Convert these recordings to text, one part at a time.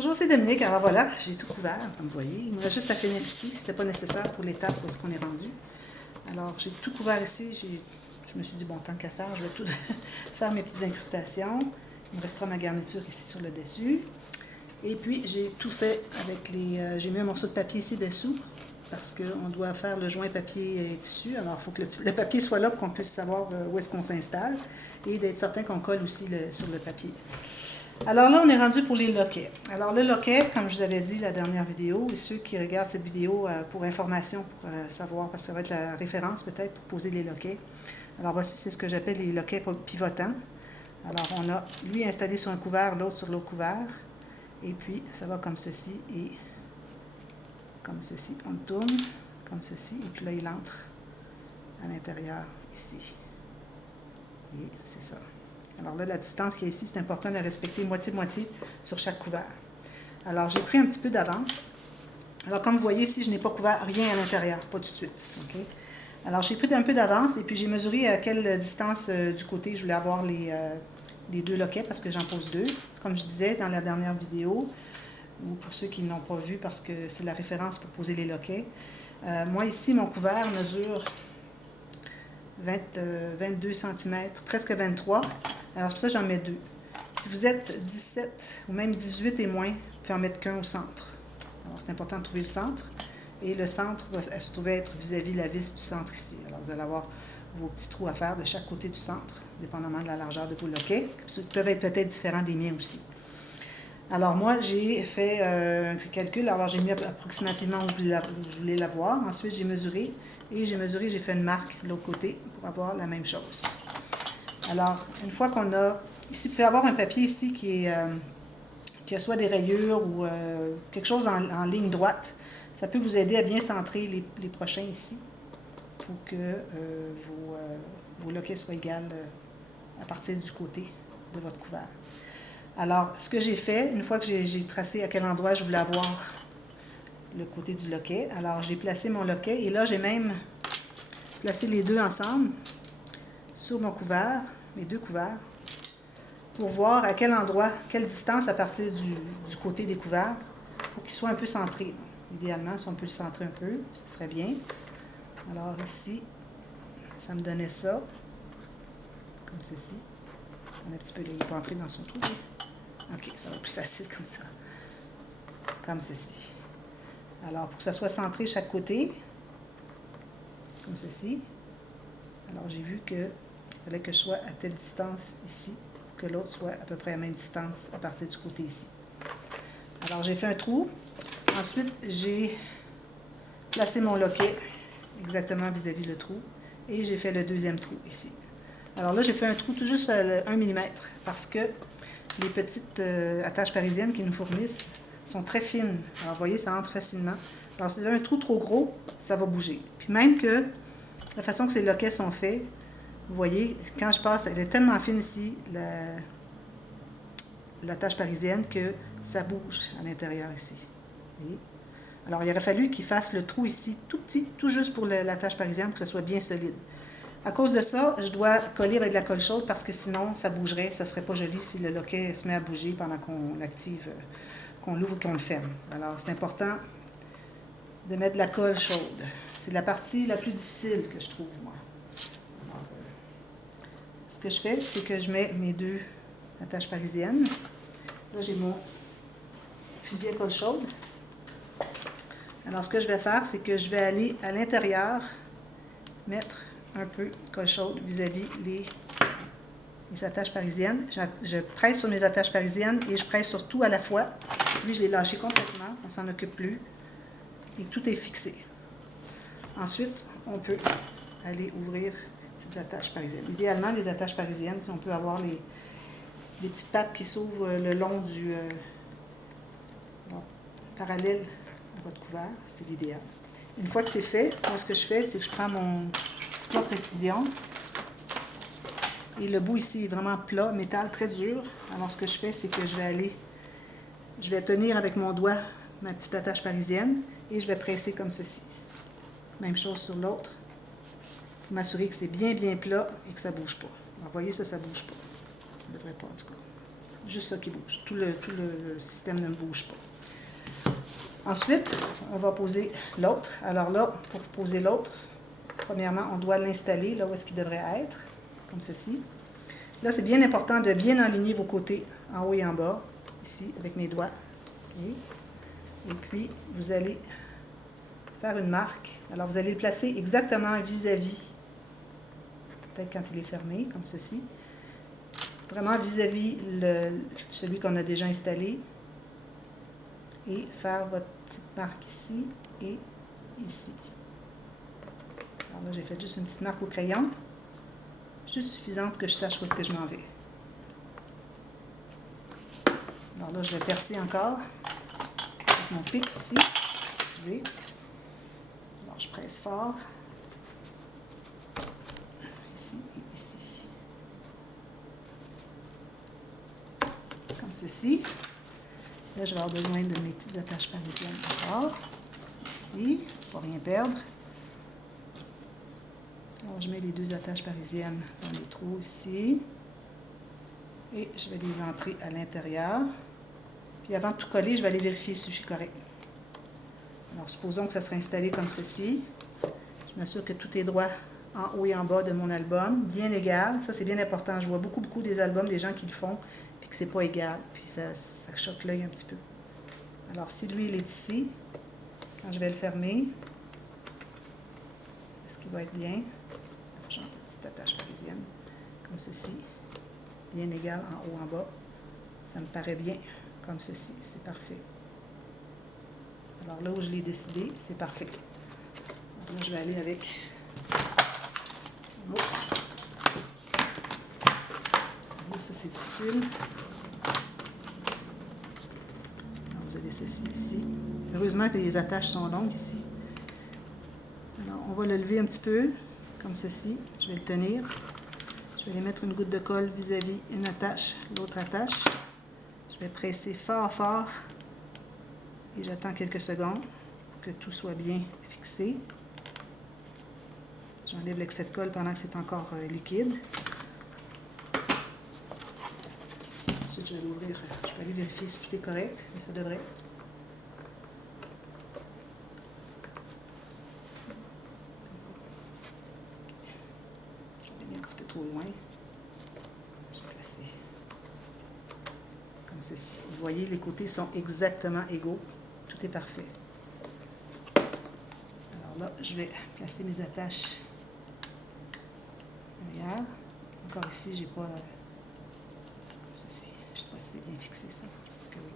Bonjour, c'est Dominique. Alors voilà, j'ai tout couvert, comme vous voyez. Il me reste juste à finir ici. C'était pas nécessaire pour l'étape où est-ce qu'on est rendu. Alors, j'ai tout couvert ici. Je me suis dit, bon, tant qu'à faire, je vais tout faire mes petites incrustations. Il me restera ma garniture ici sur le dessus. Et puis, j'ai tout fait avec les... j'ai mis un morceau de papier ici dessous parce qu'on doit faire le joint papier et tissu. Alors, il faut que le papier soit là pour qu'on puisse savoir où est-ce qu'on s'installe et d'être certain qu'on colle aussi sur le papier. Alors là, on est rendu pour les loquets. Alors le loquet, comme je vous avais dit la dernière vidéo, et ceux qui regardent cette vidéo pour information, pour savoir, parce que ça va être la référence peut-être pour poser les loquets. Alors voici, c'est ce que j'appelle les loquets pivotants. Alors on a lui installé sur un couvert, l'autre sur l'autre couvert. Et puis ça va comme ceci et comme ceci. On le tourne comme ceci et puis là il entre à l'intérieur ici. Et c'est ça. Alors là, la distance qui est ici, c'est important de respecter moitié-moitié sur chaque couvert. Alors, j'ai pris un petit peu d'avance. Alors, comme vous voyez ici, je n'ai pas couvert rien à l'intérieur, pas tout de suite. Okay? Alors, j'ai pris un peu d'avance et puis j'ai mesuré à quelle distance du côté je voulais avoir les deux loquets parce que j'en pose deux. Comme je disais dans la dernière vidéo, ou pour ceux qui ne l'ont pas vu parce que c'est la référence pour poser les loquets. Moi, ici, mon couvert mesure 22 cm, presque 23. Alors, c'est pour ça que j'en mets deux. Si vous êtes 17 ou même 18 et moins, vous pouvez en mettre qu'un au centre. Alors, c'est important de trouver le centre. Et le centre va se trouver être vis-à-vis la vis du centre ici. Alors, vous allez avoir vos petits trous à faire de chaque côté du centre, dépendamment de la largeur de vos loquets. Ils peuvent être peut-être différents des miens aussi. Alors, moi, j'ai fait un calcul. Alors, j'ai mis approximativement où je voulais l'avoir. Ensuite, j'ai mesuré. Et j'ai fait une marque de l'autre côté pour avoir la même chose. Alors, une fois qu'on a... Ici, vous pouvez avoir un papier ici qui a soit des rayures ou quelque chose en ligne droite. Ça peut vous aider à bien centrer les prochains ici pour que vos loquets soient égales à partir du côté de votre couvert. Alors, ce que j'ai fait, une fois que j'ai tracé à quel endroit je voulais avoir le côté du loquet, alors j'ai placé mon loquet et là, j'ai même placé les deux ensemble sur mon couvert, mes deux couverts, pour voir à quel endroit, quelle distance à partir du côté des couverts, pour qu'ils soient un peu centrés. Idéalement, si on peut le centrer un peu, ce serait bien. Alors ici, ça me donnait ça, comme ceci. On a un petit peu, il peut entrer dans son trou. Ok, ça va être plus facile comme ça. Comme ceci. Alors, pour que ça soit centré chaque côté, comme ceci, alors j'ai vu qu'il fallait que je sois à telle distance ici, que l'autre soit à peu près à la même distance à partir du côté ici. Alors, j'ai fait un trou. Ensuite, j'ai placé mon loquet exactement vis-à-vis le trou et j'ai fait le deuxième trou ici. Alors là, j'ai fait un trou tout juste 1 mm parce que les petites attaches parisiennes qui nous fournissent sont très fines. Alors, vous voyez, ça entre facilement. Alors, si vous avez un trou trop gros, ça va bouger. Puis même que la façon que ces loquets sont faits, vous voyez, quand je passe, elle est tellement fine ici, l'attache parisienne, que ça bouge à l'intérieur ici. Voyez? Alors, il aurait fallu qu'il fasse le trou ici tout petit, tout juste pour l'attache parisienne, pour que ce soit bien solide. À cause de ça, je dois coller avec de la colle chaude parce que sinon, ça bougerait. Ça ne serait pas joli si le loquet se met à bouger pendant qu'on l'active, qu'on l'ouvre et qu'on le ferme. Alors, c'est important de mettre de la colle chaude. C'est la partie la plus difficile que je trouve, moi. Alors, ce que je fais, c'est que je mets mes deux attaches parisiennes. Là, j'ai mon fusil à colle chaude. Alors, ce que je vais faire, c'est que je vais aller à l'intérieur mettre un peu de colle chaude vis-à-vis les attaches parisiennes. Je presse sur mes attaches parisiennes et je presse sur tout à la fois. Puis, je les lâche complètement. On ne s'en occupe plus. Et tout est fixé. Ensuite, on peut aller ouvrir les petites attaches parisiennes. Idéalement, les attaches parisiennes, si on peut avoir les petites pattes qui s'ouvrent le long du parallèle à votre couvert, c'est l'idéal. Une fois que c'est fait, moi, ce que je fais, c'est que je prends mon plat précision. Et le bout ici est vraiment plat, métal, très dur. Alors, ce que je fais, c'est que je vais tenir avec mon doigt ma petite attache parisienne et je vais presser comme ceci. Même chose sur l'autre. Pour m'assurer que c'est bien plat et que ça ne bouge pas. Alors, vous voyez, ça ne bouge pas. Ça ne devrait pas, en tout cas. Juste ça qui bouge. Tout le système ne bouge pas. Ensuite, on va poser l'autre. Alors là, pour poser l'autre, premièrement, on doit l'installer là où est-ce qu'il devrait être, comme ceci. Là, c'est bien important de bien aligner vos côtés en haut et en bas, ici, avec mes doigts. Okay. Et puis, vous allez faire une marque. Alors, vous allez le placer exactement vis-à-vis, peut-être quand il est fermé, comme ceci. Vraiment vis-à-vis celui qu'on a déjà installé. Et faire votre petite marque ici et ici. Alors là, j'ai fait juste une petite marque au crayon. Juste suffisante pour que je sache où est-ce que je m'en vais. Alors là, je vais percer encore avec mon pic ici. Excusez. Alors, je presse fort. Ici et ici. Comme ceci. Là, je vais avoir besoin de mes petites attaches parisiennes encore. Ici, pour rien perdre. Alors, je mets les 2 attaches parisiennes dans les trous ici. Et je vais les entrer à l'intérieur. Puis avant de tout coller, je vais aller vérifier si je suis correct. Alors, supposons que ça sera installé comme ceci. Je m'assure que tout est droit en haut et en bas de mon album, bien égal. Ça, c'est bien important. Je vois beaucoup des albums, des gens qui le font, puis que c'est pas égal. Puis ça choque l'œil un petit peu. Alors, si lui, il est ici, quand je vais le fermer, est-ce qu'il va être bien? J'ai une petite attache parisienne, comme ceci, bien égal en haut, en bas. Ça me paraît bien, comme ceci, c'est parfait. Alors là où je l'ai décidé, c'est parfait. Donc là, je vais aller avec l'autre. Là, ça c'est difficile. Alors, vous avez ceci ici. Heureusement que les attaches sont longues ici. Alors, on va le lever un petit peu, comme ceci. Je vais le tenir. Je vais aller mettre une goutte de colle vis-à-vis une attache, l'autre attache. Je vais presser fort, fort. Et j'attends quelques secondes pour que tout soit bien fixé. J'enlève l'excès de colle pendant que c'est encore liquide. Ensuite, je vais l'ouvrir. Je vais aller vérifier si tout est correct, mais ça devrait. Comme ça. J'en ai mis un petit peu trop loin. Je vais placer comme ceci. Vous voyez, les côtés sont exactement égaux. Tout est parfait. Alors là, je vais placer mes attaches derrière. Encore ici, j'ai pas ceci. Je ne sais pas si c'est bien fixé ça. Parce que oui.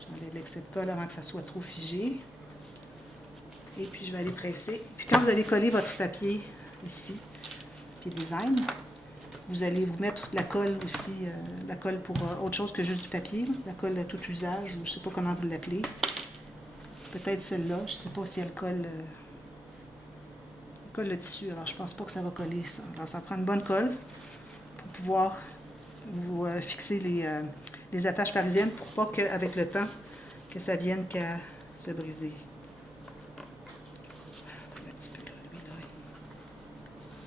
J'enlève l'excès de colle avant que ça soit trop figé. Et puis je vais aller presser. Puis quand vous allez coller votre papier ici, puis design, vous allez vous mettre la colle aussi, la colle pour autre chose que juste du papier, la colle à tout usage, ou je ne sais pas comment vous l'appelez. Peut-être celle-là, je ne sais pas si elle colle, le tissu, alors je ne pense pas que ça va coller ça. Alors ça prend une bonne colle pour pouvoir vous fixer les attaches parisiennes pour pas qu'avec le temps, que ça vienne qu'à se briser. Un petit peu là, lui là,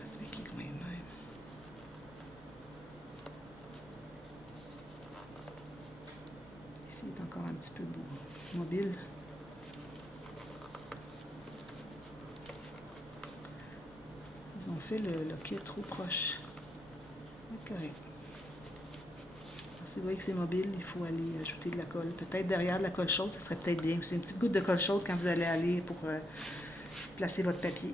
il se fait qu'il est loin même. Ici, il est encore un petit peu mobile. Ils ont fait le loquet trop proche. C'est correct. Alors, si vous voyez que c'est mobile, il faut aller ajouter de la colle. Peut-être derrière de la colle chaude, ça serait peut-être bien. C'est une petite goutte de colle chaude quand vous allez aller pour placer votre papier.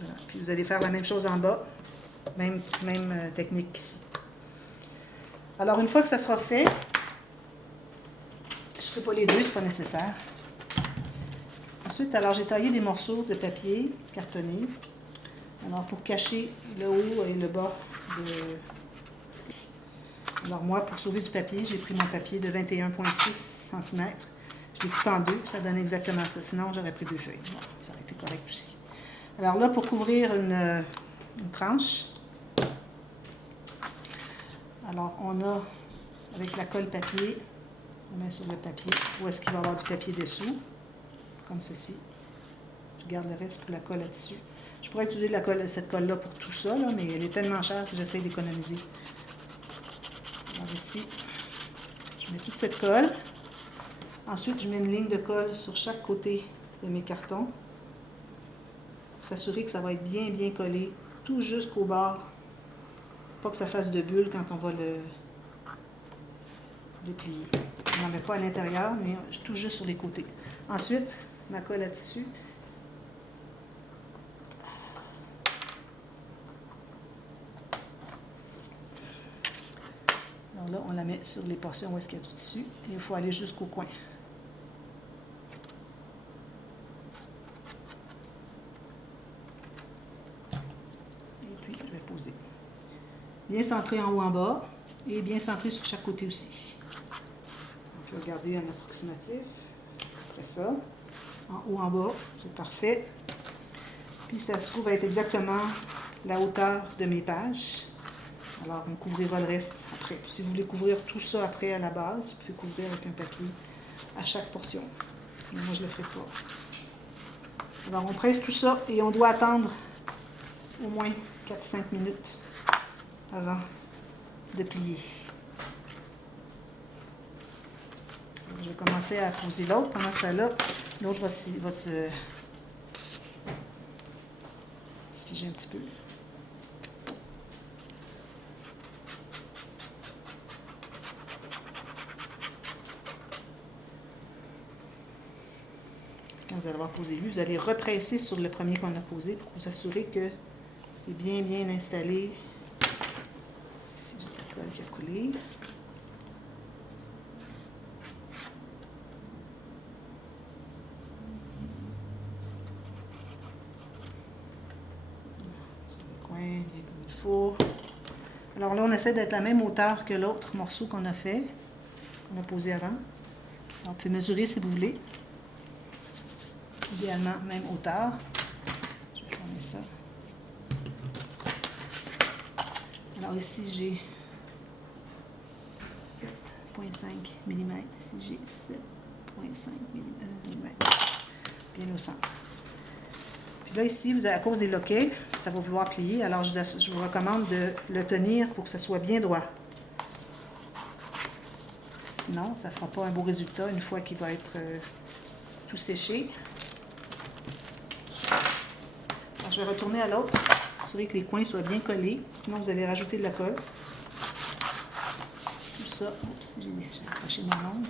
Voilà. Puis vous allez faire la même chose en bas. Même technique qu'ici. Alors, une fois que ça sera fait, je ne ferai pas les deux, c'est pas nécessaire. Ensuite, alors j'ai taillé des morceaux de papier cartonné. Alors, pour cacher le haut et le bas de... Alors moi, pour sauver du papier, j'ai pris mon papier de 21,6 cm. Je l'ai coupé en deux, ça donne exactement ça. Sinon, j'aurais pris 2 feuilles. Bon, ça aurait été correct aussi. Alors là, pour couvrir une tranche, alors on a, avec la colle papier, on met sur le papier, où est-ce qu'il va y avoir du papier dessous, comme ceci. Je garde le reste pour la colle là-dessus. Je pourrais utiliser de la colle, cette colle-là pour tout ça, là, mais elle est tellement chère que j'essaie d'économiser. Alors ici, je mets toute cette colle. Ensuite, je mets une ligne de colle sur chaque côté de mes cartons pour s'assurer que ça va être bien, bien collé, tout jusqu'au bord. Pas que ça fasse de bulles quand on va le plier. Je n'en mets pas à l'intérieur, mais tout juste sur les côtés. Ensuite, ma colle à tissu. Alors là, on la met sur les portions où est-ce qu'il y a du tissu. Et il faut aller jusqu'au coin. Et puis, je vais poser. Bien centré en haut en bas et bien centré sur chaque côté aussi. On peut regarder un approximatif. Après ça, en haut en bas, c'est parfait. Puis ça se trouve être exactement la hauteur de mes pages. Alors, on couvrira le reste après. Si vous voulez couvrir tout ça après à la base, vous pouvez couvrir avec un papier à chaque portion. Mais moi, je ne le ferai pas. Alors, on presse tout ça et on doit attendre au moins 4-5 minutes avant de plier. Je vais commencer à poser l'autre. Pendant ce temps-là, l'autre va se figer un petit peu. Quand vous allez avoir posé lui, vous allez represser sur le premier qu'on a posé pour vous assurer que c'est bien, bien installé. Ici, j'ai la colle qui a coulé. Sur le coin, bien comme il faut. Alors là, on essaie d'être à la même hauteur que l'autre morceau qu'on a fait, qu'on a posé avant. Alors, vous pouvez mesurer si vous voulez. Idéalement, même hauteur. Je vais fermer ça. Alors ici, j'ai 7,5 mm. Ici, j'ai 7,5 mm. Bien au centre. Puis là, ici, vous avez, à cause des loquets, ça va vouloir plier. Alors, je vous recommande de le tenir pour que ça soit bien droit. Sinon, ça ne fera pas un beau résultat une fois qu'il va être tout séché. Alors, je vais retourner à l'autre, assurer que les coins soient bien collés. Sinon, vous allez rajouter de la colle. Tout ça. Oups, j'ai accroché mon ongle.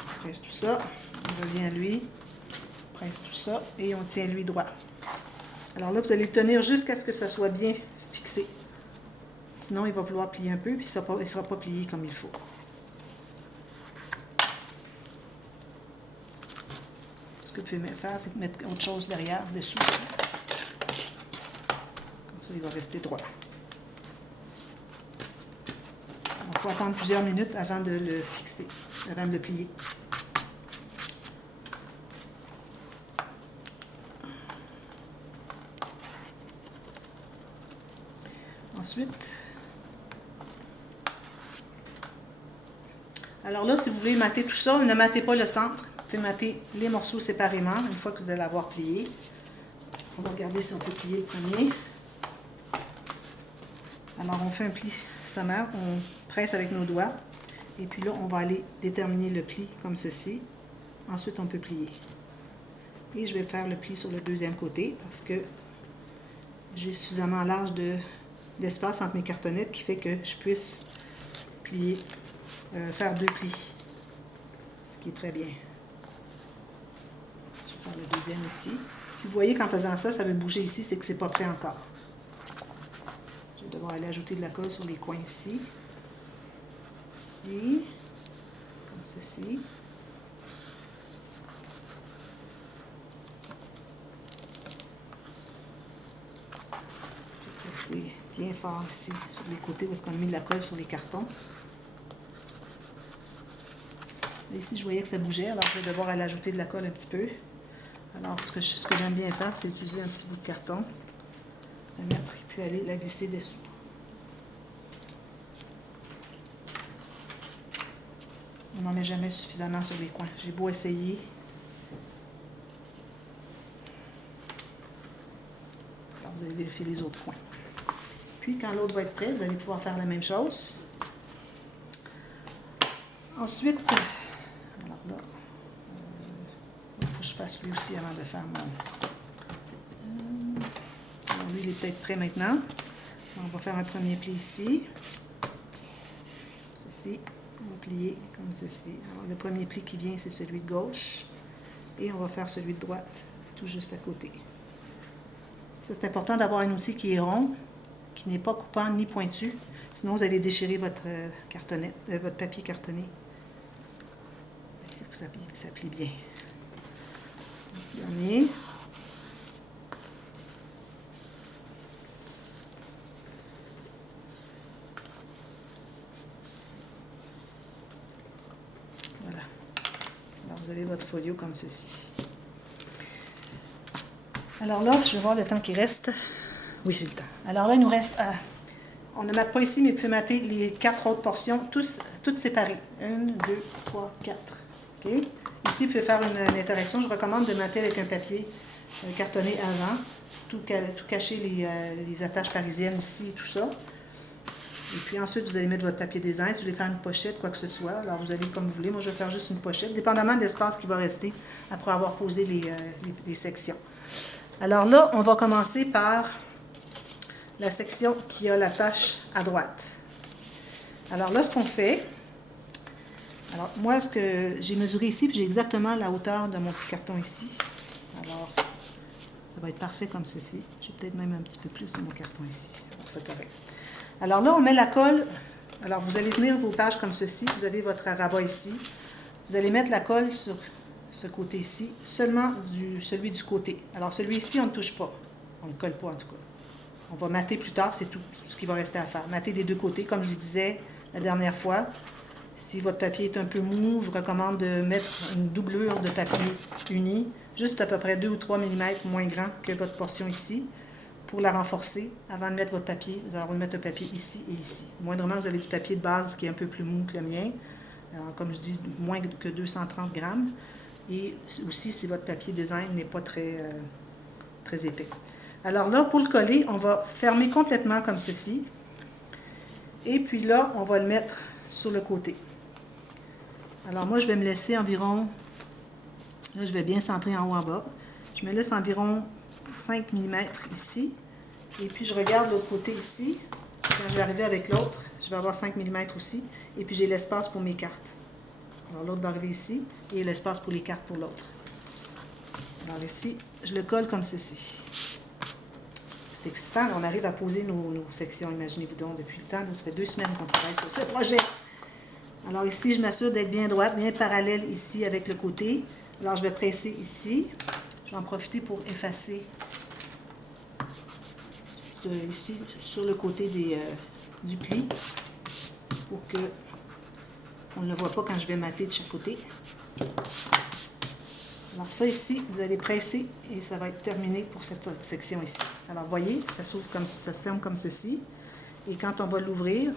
On presse tout ça. On revient à lui. On presse tout ça et on tient lui droit. Alors là, vous allez le tenir jusqu'à ce que ça soit bien fixé. Sinon, il va vouloir plier un peu, puis il ne sera pas plié comme il faut. Ce que vous pouvez faire, c'est mettre autre chose derrière, dessous. Comme ça, il va rester droit. Il faut attendre plusieurs minutes avant de le fixer, avant de le plier. Ensuite, alors là, si vous voulez mater tout ça, ne matez pas le centre. Vous pouvez mater les morceaux séparément une fois que vous allez avoir plié. On va regarder si on peut plier le premier. Alors, on fait un pli sommaire, on presse avec nos doigts. Et puis là, on va aller déterminer le pli comme ceci. Ensuite, on peut plier. Et je vais faire le pli sur le deuxième côté parce que j'ai suffisamment large d'espace entre mes cartonnettes qui fait que je puisse plier, faire deux plis, ce qui est très bien. Je vais faire le deuxième ici. Si vous voyez qu'en faisant ça, ça veut bouger ici, c'est que c'est pas prêt encore. Je vais devoir aller ajouter de la colle sur les coins ici, ici, comme ceci. Je vais presser bien fort ici, sur les côtés où est-ce qu'on a mis de la colle sur les cartons. Ici, je voyais que ça bougeait, alors je vais devoir aller ajouter de la colle un petit peu. Alors, ce que j'aime bien faire, c'est utiliser un petit bout de carton, la mettre et puis aller la glisser dessous. On n'en met jamais suffisamment sur les coins. J'ai beau essayer. Alors, vous allez vérifier les autres coins. Puis, quand l'autre va être prêt, vous allez pouvoir faire la même chose. Ensuite, alors là, il faut que je fasse lui aussi avant de faire mon... alors lui, il est peut-être prêt maintenant. On va faire un premier pli ici. Ceci. On va plier comme ceci. Alors, le premier pli qui vient, c'est celui de gauche. Et on va faire celui de droite, tout juste à côté. Ça, c'est important d'avoir un outil qui est rond, qui n'est pas coupant ni pointu. Sinon, vous allez déchirer votre votre papier cartonné. Ça plie bien. Dernier. Voilà. Alors, vous avez votre folio comme ceci. Alors là, je vais voir le temps qui reste. Oui, j'ai le temps. Alors là, il nous reste... on ne mate pas ici, mais vous pouvez mater les 4 autres portions, toutes séparées. 1, 2, 3, 4. OK? Ici, vous pouvez faire une interaction. Je recommande de mater avec un papier cartonné avant, tout cacher les attaches parisiennes ici, tout ça. Et puis ensuite, vous allez mettre votre papier design. Si vous voulez faire une pochette, quoi que ce soit, alors vous allez comme vous voulez. Moi, je vais faire juste une pochette, dépendamment de l'espace qui va rester après avoir posé les sections. Alors là, on va commencer par la section qui a l'attache à droite. Alors là, ce qu'on fait... Alors, moi, ce que j'ai mesuré ici, puis j'ai exactement la hauteur de mon petit carton ici. Alors, ça va être parfait comme ceci. J'ai peut-être même un petit peu plus de mon carton ici. Alors, c'est correct. Alors là, on met la colle. Alors, vous allez tenir vos pages comme ceci. Vous avez votre rabat ici. Vous allez mettre la colle sur ce côté-ci, seulement celui du côté. Alors, celui-ci, on ne touche pas. On ne le colle pas, en tout cas. On va mater plus tard, c'est tout ce qui va rester à faire. Mater des deux côtés, comme je vous disais la dernière fois. Si votre papier est un peu mou, je vous recommande de mettre une doublure de papier uni, juste à peu près 2 ou 3 mm moins grand que votre portion ici, pour la renforcer. Avant de mettre votre papier, vous allez remettre un papier ici et ici. Moindrement, vous avez du papier de base qui est un peu plus mou que le mien. Alors, comme je dis, moins que 230 grammes. Et aussi, si votre papier design n'est pas très épais. Alors là, pour le coller, on va fermer complètement comme ceci. Et puis là, on va le mettre sur le côté. Alors moi, je vais me laisser environ... Là, je vais bien centrer en haut en bas. Je me laisse environ 5 mm ici. Et puis, je regarde l'autre côté ici. Quand je vais arriver avec l'autre, je vais avoir 5 mm aussi. Et puis, j'ai l'espace pour mes cartes. Alors, l'autre va arriver ici. Et l'espace pour les cartes pour l'autre. Alors ici, je le colle comme ceci. C'est excitant, on arrive à poser nos sections, imaginez-vous donc, depuis le temps. Ça fait 2 semaines qu'on travaille sur ce projet. Alors ici, je m'assure d'être bien droite, bien parallèle ici avec le côté. Alors je vais presser ici. Je vais en profiter pour effacer ici sur le côté du pli pour que on ne le voit pas quand je vais mater de chaque côté. Alors ça ici, vous allez presser et ça va être terminé pour cette section ici. Alors vous voyez, ça s'ouvre comme ça, ça se ferme comme ceci. Et quand on va l'ouvrir,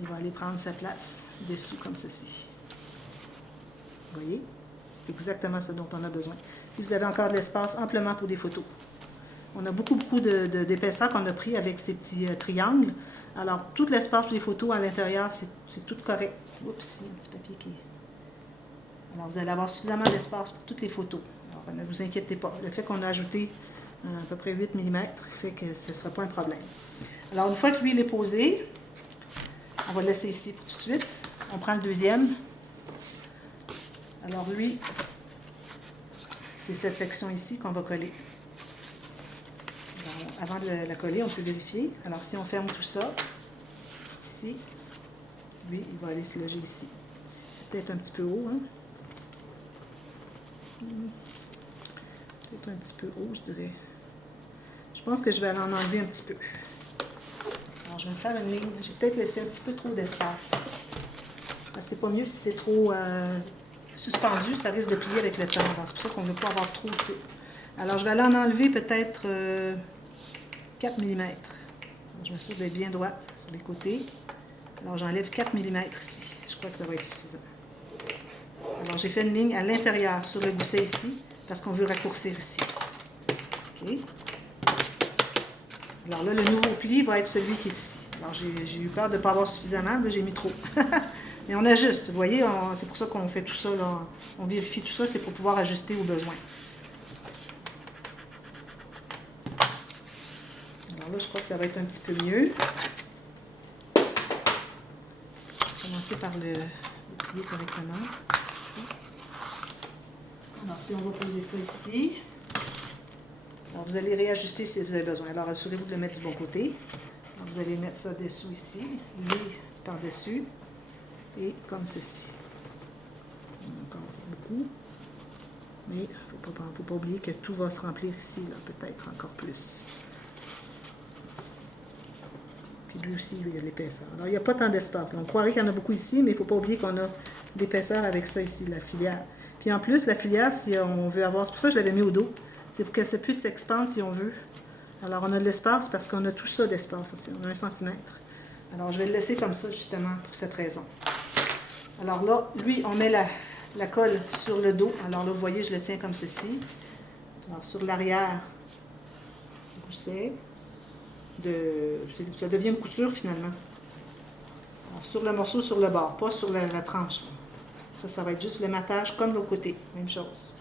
il va aller prendre sa place dessous comme ceci. Vous voyez? C'est exactement ce dont on a besoin. Et vous avez encore de l'espace amplement pour des photos. On a beaucoup d'épaisseur qu'on a pris avec ces petits triangles. Alors, tout l'espace pour les photos à l'intérieur, c'est tout correct. Oups, il y a un petit papier qui... Alors, vous allez avoir suffisamment d'espace pour toutes les photos. Alors, ne vous inquiétez pas. Le fait qu'on a ajouté à peu près 8 mm fait que ce ne sera pas un problème. Alors, une fois que lui, il est posé, on va le laisser ici pour tout de suite. On prend le deuxième. Alors, lui, c'est cette section ici qu'on va coller. Alors, avant de la coller, on peut vérifier. Alors, si on ferme tout ça, ici, lui, il va aller se loger ici. Peut-être un petit peu haut, hein? Peut-être un petit peu haut, je dirais. Je pense que je vais en enlever un petit peu. Alors, je vais me faire une ligne. J'ai peut-être laissé un petit peu trop d'espace. C'est pas mieux si c'est trop suspendu, ça risque de plier avec le temps. C'est pour ça qu'on ne veut pas avoir trop de feu. Alors, je vais aller en enlever peut-être 4 mm. Alors, je m'assure d'être bien droite sur les côtés. Alors, j'enlève 4 mm ici. Je crois que ça va être suffisant. Alors, j'ai fait une ligne à l'intérieur, sur le gousset ici, parce qu'on veut raccourcir ici. OK. Alors là, le nouveau pli va être celui qui est ici. Alors, j'ai eu peur de ne pas avoir suffisamment. Là, j'ai mis trop. Mais on ajuste. Vous voyez, c'est pour ça qu'on fait tout ça. Là. On vérifie tout ça, c'est pour pouvoir ajuster aux besoins. Alors là, je crois que ça va être un petit peu mieux. Je vais commencer par le plier correctement. Ici. Alors, si on va poser ça ici, alors vous allez réajuster si vous avez besoin. Alors, assurez-vous de le mettre du bon côté. Alors, vous allez mettre ça dessous ici, lié par-dessus, et comme ceci. Encore beaucoup. Mais il ne faut pas oublier que tout va se remplir ici, là, peut-être encore plus. Puis lui aussi, il y a de l'épaisseur. Alors, il n'y a pas tant d'espace. On croirait qu'il y en a beaucoup ici, mais il ne faut pas oublier qu'on a de l'épaisseur avec ça ici, la filière. Puis en plus, la filière, si on veut avoir... C'est pour ça que je l'avais mis au dos. C'est pour que ça puisse s'expandre si on veut. Alors, on a de l'espace parce qu'on a tout ça d'espace aussi. On a 1 cm. Alors, je vais le laisser comme ça, justement, pour cette raison. Alors là, lui, on met la colle sur le dos. Alors là, vous voyez, je le tiens comme ceci. Alors, sur l'arrière du gousset, ça devient une couture, finalement. Alors, sur le morceau, sur le bord, pas sur la tranche. Ça va être juste le matage comme de l'autre côté. Même chose.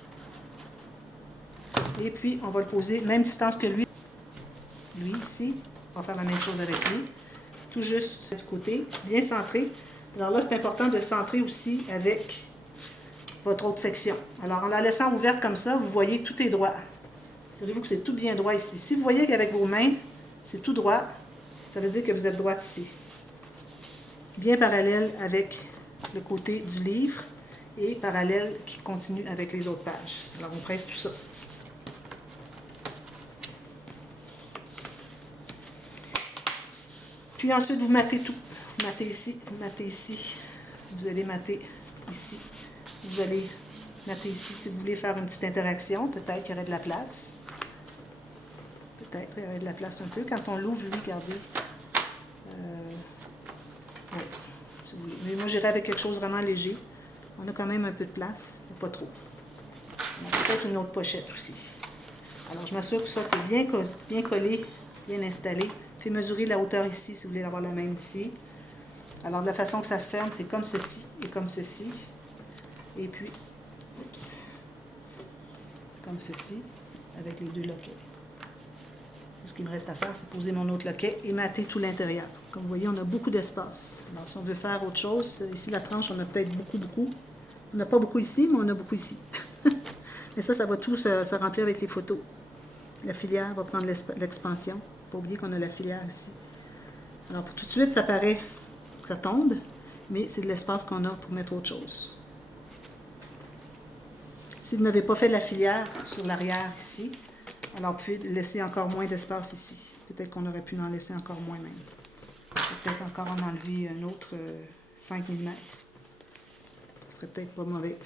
Et puis, on va le poser même distance que lui. Lui, ici, on va faire la même chose avec lui. Tout juste du côté, bien centré. Alors là, c'est important de centrer aussi avec votre autre section. Alors, en la laissant ouverte comme ça, vous voyez que tout est droit. Assurez-vous que c'est tout bien droit ici. Si vous voyez qu'avec vos mains, c'est tout droit, ça veut dire que vous êtes droite ici. Bien parallèle avec le côté du livre et parallèle qui continue avec les autres pages. Alors, on presse tout ça. Puis ensuite, vous mattez tout. Vous mattez ici, vous mattez ici. Vous allez matter ici. Vous allez matter ici. Si vous voulez faire une petite interaction, peut-être qu'il y aurait de la place. Peut-être qu'il y aurait de la place un peu. Quand on l'ouvre, lui, regardez. Ouais, si vous voulez. Mais moi, j'irais avec quelque chose vraiment léger. On a quand même un peu de place, mais pas trop. On a peut-être une autre pochette aussi. Alors, je m'assure que ça, c'est bien collé, bien installé. Faites mesurer la hauteur ici, si vous voulez avoir la même ici. Alors, de la façon que ça se ferme, c'est comme ceci et comme ceci. Et puis, oups, comme ceci, avec les deux loquets. Ce qui me reste à faire, c'est poser mon autre loquet et matter tout l'intérieur. Comme vous voyez, on a beaucoup d'espace. Alors, si on veut faire autre chose, ici, la tranche, on a peut-être beaucoup. On n'a pas beaucoup ici, mais on a beaucoup ici. Mais ça va tout se remplir avec les photos. La filière va prendre l'expansion. Il ne faut pas oublier qu'on a la filière ici. Alors, pour tout de suite, ça paraît que ça tombe, mais c'est de l'espace qu'on a pour mettre autre chose. Si vous n'avez pas fait la filière sur l'arrière ici, alors vous pouvez laisser encore moins d'espace ici. Peut-être qu'on aurait pu en laisser encore moins même. Peut-être encore en enlever un autre 5 mm. Ce serait peut-être pas mauvais.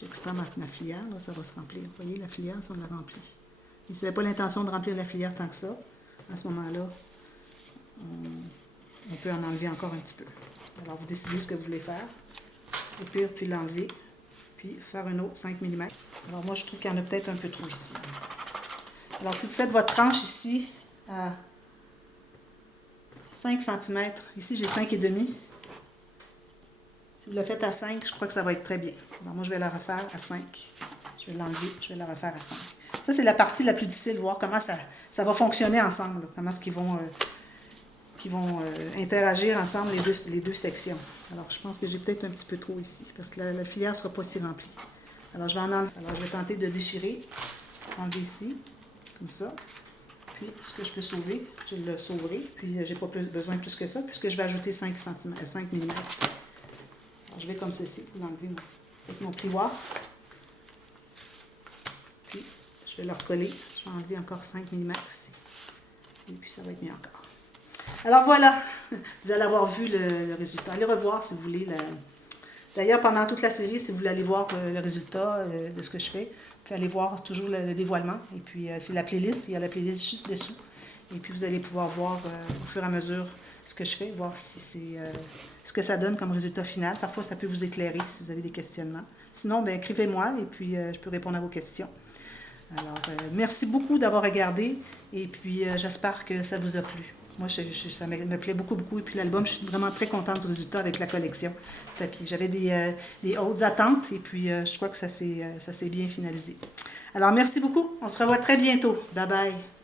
J'expand ma filière, là, ça va se remplir. Vous voyez, la filière, ça, on l'a remplie. Et si vous n'avez pas l'intention de remplir la filière tant que ça, à ce moment-là, on peut en enlever encore un petit peu. Alors, vous décidez ce que vous voulez faire. Au pire, puis l'enlever, puis faire un autre 5 mm. Alors, moi, je trouve qu'il y en a peut-être un peu trop ici. Alors, si vous faites votre tranche ici à 5 cm, ici, j'ai 5,5. Si vous le faites à 5, je crois que ça va être très bien. Alors, moi, je vais la refaire à 5. Je vais l'enlever, je vais la refaire à 5. Ça, c'est la partie la plus difficile, de voir comment ça va fonctionner ensemble. Là. Comment est-ce qu'ils vont interagir ensemble, les deux sections. Alors, je pense que j'ai peut-être un petit peu trop ici, parce que la filière ne sera pas si remplie. Alors, je vais en enlever. Alors, je vais tenter de déchirer, enlever ici, comme ça. Puis, ce que je peux sauver, je le sauverai. Puis, je n'ai pas besoin de plus que ça, puisque je vais ajouter 5 mm ici. Alors, je vais comme ceci, l'enlever avec mon plioir. Puis, je vais le recoller. Je vais enlever encore 5 mm ici. Et puis, ça va être mieux encore. Alors voilà, vous allez avoir vu le résultat. Allez revoir si vous voulez. D'ailleurs, pendant toute la série, si vous voulez aller voir le résultat de ce que je fais, vous pouvez aller voir toujours le dévoilement. Et puis, c'est la playlist. Il y a la playlist juste dessous. Et puis, vous allez pouvoir voir au fur et à mesure ce que je fais, voir si c'est ce que ça donne comme résultat final. Parfois, ça peut vous éclairer si vous avez des questionnements. Sinon, ben, écrivez-moi et puis je peux répondre à vos questions. Alors, merci beaucoup d'avoir regardé et puis j'espère que ça vous a plu. Moi, ça me plaît beaucoup, beaucoup. Et puis l'album, je suis vraiment très contente du résultat avec la collection. Puis j'avais des hautes attentes et puis je crois que ça s'est bien finalisé. Alors, merci beaucoup. On se revoit très bientôt. Bye bye.